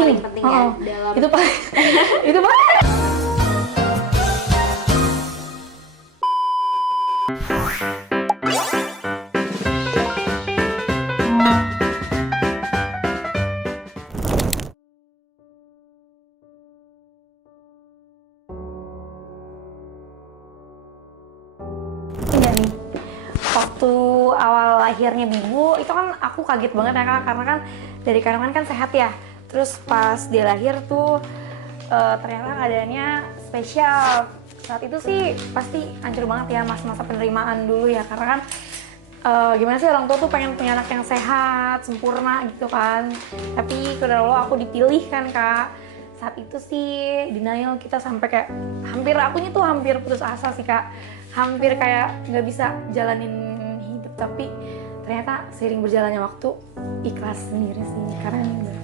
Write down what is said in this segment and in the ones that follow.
penting paling nih. penting ya dalam Itu paling itu paling. Iya nih, waktu awal lahirnya Bibu itu kan aku kaget banget ya Kak, karena kan dari kandungan kan sehat ya. Terus pas dia lahir tuh ternyata keadaannya spesial. Saat itu sih pasti hancur banget ya masa-masa penerimaan dulu ya, karena kan gimana sih orang tua tuh pengen punya anak yang sehat, sempurna gitu kan. Tapi karena Allah aku dipilih kan Kak. Saat itu sih denial kita sampai kayak akunya tuh hampir putus asa sih Kak. Hampir kayak nggak bisa jalanin hidup, tapi ternyata seiring berjalannya waktu ikhlas sendiri sih karena ini udah.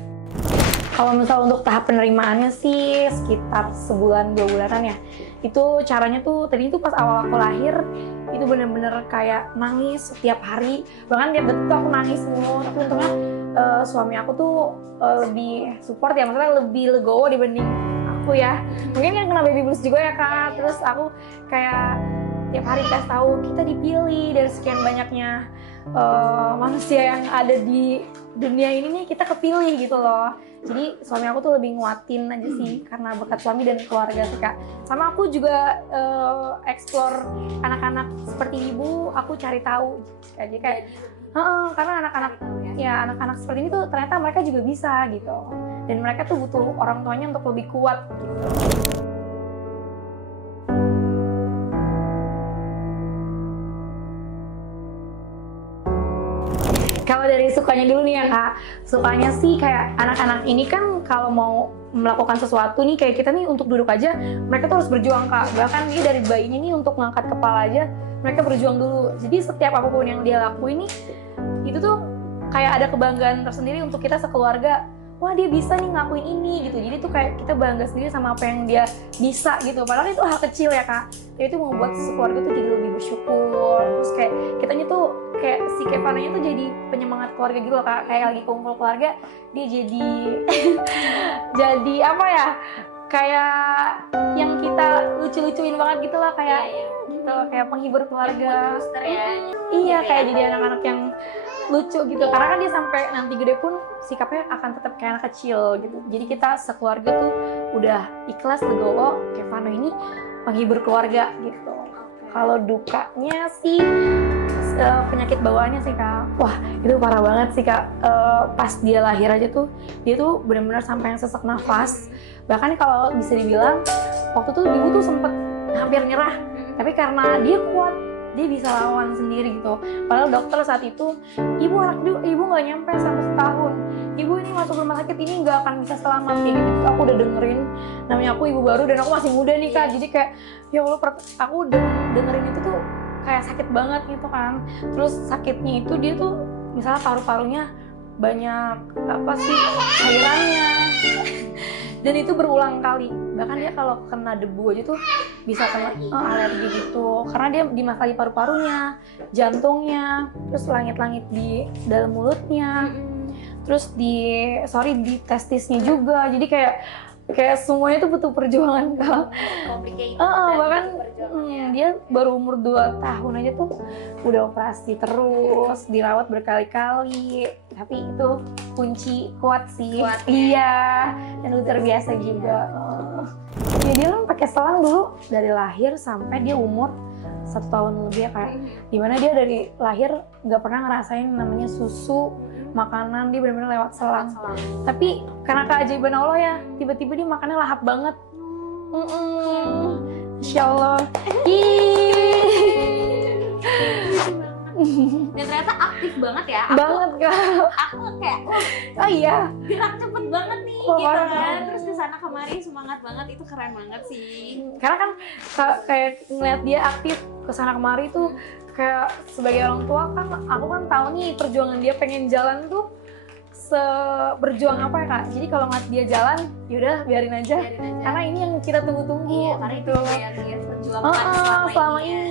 Kalau misal untuk tahap penerimaannya sih sekitar sebulan 2 bulanan ya. Itu caranya tuh tadi itu pas awal aku lahir itu bener-bener kayak nangis setiap hari, bahkan tiap detik tuh aku nangis mulu. Tapi untungnya suami aku tuh lebih support ya, maksudnya lebih legowo dibanding aku ya. Mungkin kan kena baby blues juga ya Kak. Terus aku kayak tiap hari kasih tahu kita dipilih dari sekian banyaknya manusia yang ada di dunia ini nih, kita kepilih gitu loh. Jadi suami aku tuh lebih nguatin aja sih karena berkat suami dan keluarga sih Kak. Sama aku juga explore anak-anak seperti ibu, aku cari tahu aja kayak karena anak-anak ya anak-anak seperti ini tuh ternyata mereka juga bisa gitu. Dan mereka tuh butuh orang tuanya untuk lebih kuat gitu. Kalau dari sukanya dulu nih ya Kak, sukanya sih kayak anak-anak ini kan kalau mau melakukan sesuatu nih kayak kita nih untuk duduk aja, mereka tuh harus berjuang Kak. Bahkan dia dari bayinya nih untuk ngangkat kepala aja, mereka berjuang dulu. Jadi setiap apapun yang dia lakuin nih, itu tuh kayak ada kebanggaan tersendiri untuk kita sekeluarga. Wah dia bisa nih ngelakuin ini gitu. Jadi tuh kayak kita bangga sendiri sama apa yang dia bisa gitu. Padahal itu hal kecil ya Kak. Jadi itu membuat sekeluarga tuh jadi lebih bersyukur. Terus kayak kitanya tuh kayak si Kevananya tuh jadi penyemangat keluarga gitu loh Kak. Kayak lagi kumpul keluarga, dia jadi jadi apa ya? Kayak yang kita lucu-lucuin banget gitu lah kayak gitu, kayak penghibur keluarga. Iya, kayak jadi anak-anak yang lucu gitu, karena kan dia sampai nanti gede pun sikapnya akan tetap kayak anak kecil gitu. Jadi kita sekeluarga tuh udah ikhlas legowo Kevano ini penghibur keluarga gitu. Kalau dukanya sih penyakit bawaannya sih Kak, wah itu parah banget sih Kak. Pas dia lahir aja tuh dia tuh benar-benar sampai yang sesak nafas. Bahkan kalau bisa dibilang waktu tuh ibu tuh sempet hampir nyerah, tapi karena dia kuat dia bisa lawan sendiri gitu. Padahal dokter saat itu, ibu nggak nyampe sampai setahun, ibu ini masuk rumah sakit ini nggak akan bisa selamat kayak gitu. Aku udah dengerin, namanya aku ibu baru dan aku masih muda nih Kak, jadi kayak ya Allah aku dengerin itu tuh kayak sakit banget gitu kan. Terus sakitnya itu dia tuh misalnya paru-parunya banyak apa sih cairannya dan itu berulang kali. Bahkan dia kalau kena debu aja tuh bisa kena alergi gitu, karena dia di masalah di paru-parunya, jantungnya, terus langit-langit di dalam mulutnya, terus di testisnya juga. Jadi kayak semuanya itu butuh perjuangan Kak. Bahkan dia baru umur 2 tahun aja tuh udah operasi terus, dirawat berkali-kali. Tapi itu kunci kuat sih. Iya, dan luar biasa juga. Ya dia kan pakai selang dulu dari lahir sampai dia umur 1 tahun lebih ya Kak. Dimana dia dari lahir nggak pernah ngerasain namanya susu, makanan, dia benar-benar lewat selang. Tapi karena keajaiban Allah ya, tiba-tiba dia makannya lahap banget. Insya Allah. Dan ternyata aktif banget ya. Banget Kak. Aku kayak oh iya, gerak cepet banget nih gitu kan. Terus kesana kemari semangat banget, itu keren banget sih. Karena kan kayak ngeliat dia aktif kesana kemari tuh kayak sebagai orang tua kan, aku kan tahu nih perjuangan dia pengen jalan tuh berjuang apa ya Kak. Jadi kalau ngeliat dia jalan, yaudah biarin aja. Karena ini yang kita tunggu-tunggu. Iya, karena itu yang dia perjuangkan selama ini.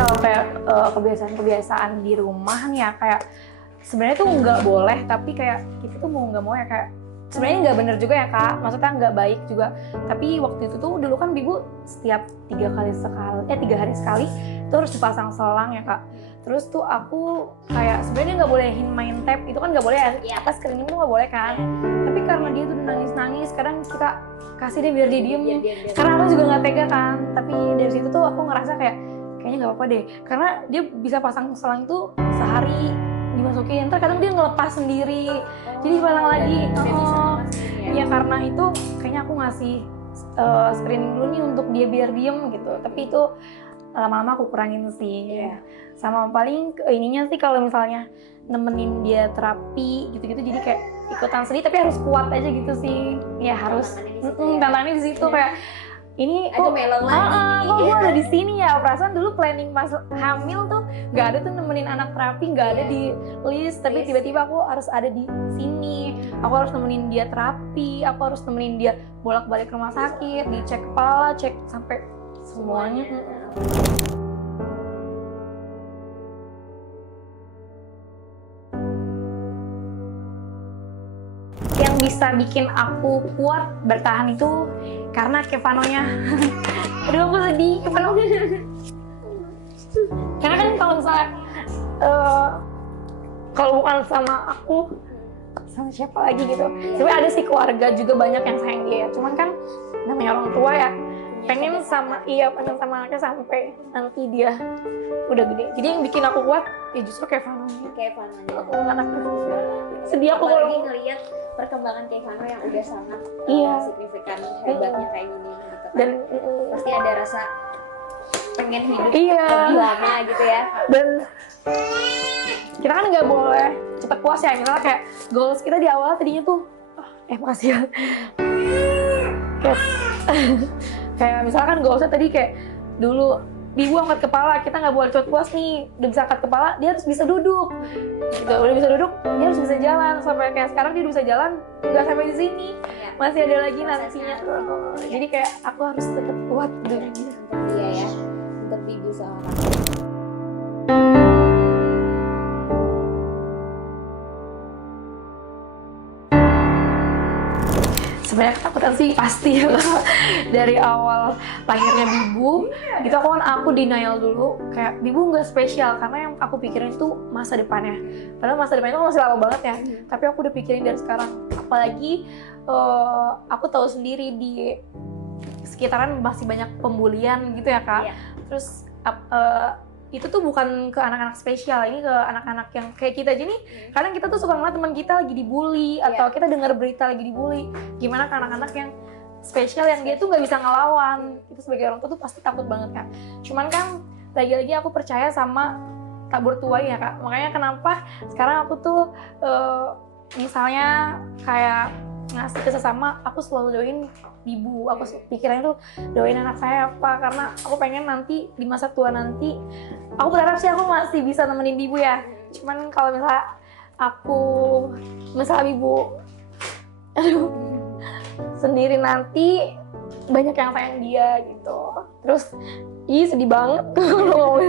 kalau kayak kebiasaan-kebiasaan di rumah nih ya kayak sebenarnya tuh nggak boleh, tapi kayak kita tuh mau nggak mau ya kayak sebenarnya nggak bener juga ya Kak, maksudnya nggak baik juga. Tapi waktu itu tuh dulu kan Bibu setiap 3 hari sekali itu harus dipasang selang ya Kak. Terus tuh aku kayak sebenarnya nggak bolehin main tab, itu kan nggak boleh ya, atas screening itu nggak boleh kan. Tapi karena dia tuh nangis-nangis, kadang kita kasih dia biar dia diem. Karena aku juga nggak tega kan. Tapi dari situ tuh aku ngerasa kayaknya nggak apa-apa deh, karena dia bisa pasang selang itu sehari dimasukin, ntar kadang dia ngelepas sendiri, jadi pasang lagi. Ya karena itu kayaknya aku ngasih screening dulu nih untuk dia biar diem gitu. Tapi itu lama-lama aku kurangin sih. Sama paling ininya sih kalau misalnya nemenin dia terapi gitu-gitu, jadi kayak ikutan sedih tapi harus kuat aja gitu sih. Ya harus tantangannya di situ kayak ini kok gue ada di sini ya. Perasaan dulu planning pas hamil tuh nggak ada tuh nemenin anak terapi, nggak ada di list, tapi tiba-tiba aku harus ada di sini. Aku harus nemenin dia terapi, aku harus nemenin dia bolak-balik ke rumah sakit, dicek kepala, cek sampai semuanya. Yang bisa bikin aku kuat bertahan itu karena Kevanonya. Aduh aku sedih Kevano. Karena kan kalau misalnya kalau bukan sama aku, sama siapa lagi gitu. Tapi ada sih keluarga juga banyak yang sayang dia. Cuman kan namanya orang tua ya, pengen sama anaknya sampai nanti dia udah gede. Jadi yang bikin aku kuat ya justru Kevanonya. Aku anaknya sedih aku kalau ngelihat perkembangan Kevano yang udah sangat signifikan, hebatnya kayak gini gitu kan. Dan pasti ada rasa pengen hidup lebih lama gitu ya. Dan kita kan nggak boleh cepet puas ya. Misalnya kayak goals kita di awal tadinya tuh makasih ya. Kayak misalkan goalsnya tadi kayak dulu Bibu angkat kepala, kita nggak boleh cepet puas nih. Udah bisa angkat kepala, dia harus bisa duduk gitu. Udah bisa duduk, dia harus bisa jalan. Sampai kayak sekarang dia udah bisa jalan, nggak sampai di sini, masih ada lagi nantinya. Jadi kayak aku harus tetap kuat dulu. Iya ya, untuk Bibu seorang. Sebenarnya ketakutan sih pasti ya. Dari awal lahirnya Bibu gitu aku denial dulu kayak Bibu nggak spesial, karena yang aku pikirin itu masa depannya. Padahal masa depannya itu masih lama banget ya. Tapi aku udah pikirin dari sekarang. Apalagi aku tahu sendiri di sekitaran masih banyak pembulian gitu ya Kak. Terus itu tuh bukan ke anak-anak spesial, ini ke anak-anak yang kayak kita aja nih. Kadang kita tuh suka ngeliat teman kita lagi dibully, atau kita dengar berita lagi dibully. Gimana ke anak-anak yang spesial yang dia tuh nggak bisa ngelawan. Itu sebagai orang tua tuh pasti takut banget Kak. Cuman kan lagi-lagi aku percaya sama tabur tuai ya Kak. Makanya kenapa sekarang aku tuh misalnya kayak ngasih ke sesama, aku selalu doain Bibu. Aku pikirannya tuh doain anak saya apa, karena aku pengen nanti di masa tua nanti, aku berharap sih aku masih bisa nemenin Bibu ya. Cuman kalau misalnya Bibu sendiri nanti, banyak yang sayang dia gitu. Terus sedih banget kalau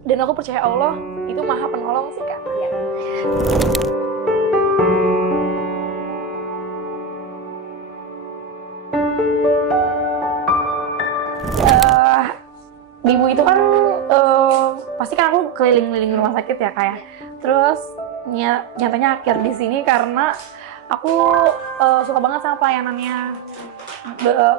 dan aku percaya Allah itu maha penolong sih Kak. Bibu itu kan pasti kan aku keliling-keliling rumah sakit ya Kak ya. Terus nyatanya akhir di sini karena aku suka banget sama pelayanannya.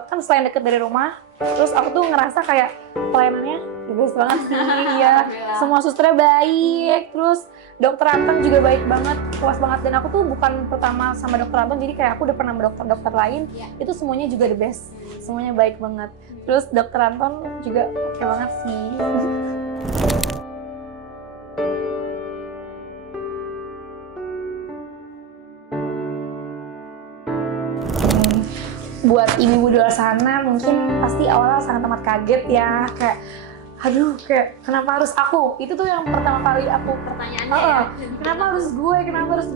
Kan selain deket dari rumah, terus aku tuh ngerasa kayak pelayanannya bagus banget sih ya. Semua susternya baik, terus dokter Anton juga baik banget, puas banget. Dan aku tuh bukan pertama sama dokter Anton, jadi kayak aku udah pernah sama dokter-dokter lain, itu semuanya juga the best, semuanya baik banget. Terus dokter Anton juga oke banget sih. Buat ibu-ibu di luar sana mungkin pasti awalnya sangat amat kaget ya, kayak aduh kayak kenapa harus aku? Itu tuh yang pertama kali aku pertanyaannya kenapa harus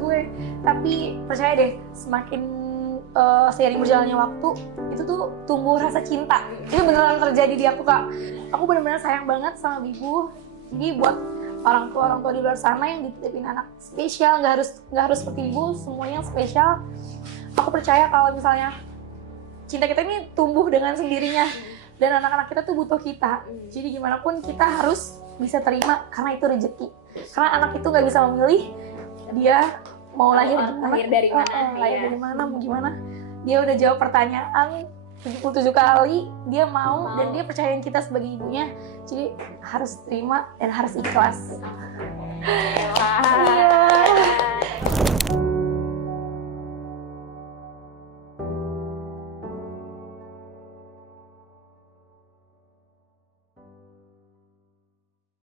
gue? Tapi percaya deh, semakin seiring berjalannya waktu itu tuh tumbuh rasa cinta. Itu beneran terjadi di aku Kak. Aku benar-benar sayang banget sama Bibu. Jadi buat orang tua di luar sana yang dititipin anak spesial, nggak harus seperti Bibu, semuanya spesial. Aku percaya kalau misalnya cinta kita ini tumbuh dengan sendirinya dan anak-anak kita tuh butuh kita. Jadi gimana pun kita harus bisa terima karena itu rezeki. Karena anak itu nggak bisa memilih dia mau lahir dari mana, lahir dari mana, mau gimana. Dia udah jawab pertanyaan 77 kali, dia mau dan dia percayain kita sebagai ibunya. Jadi harus terima dan harus ikhlas.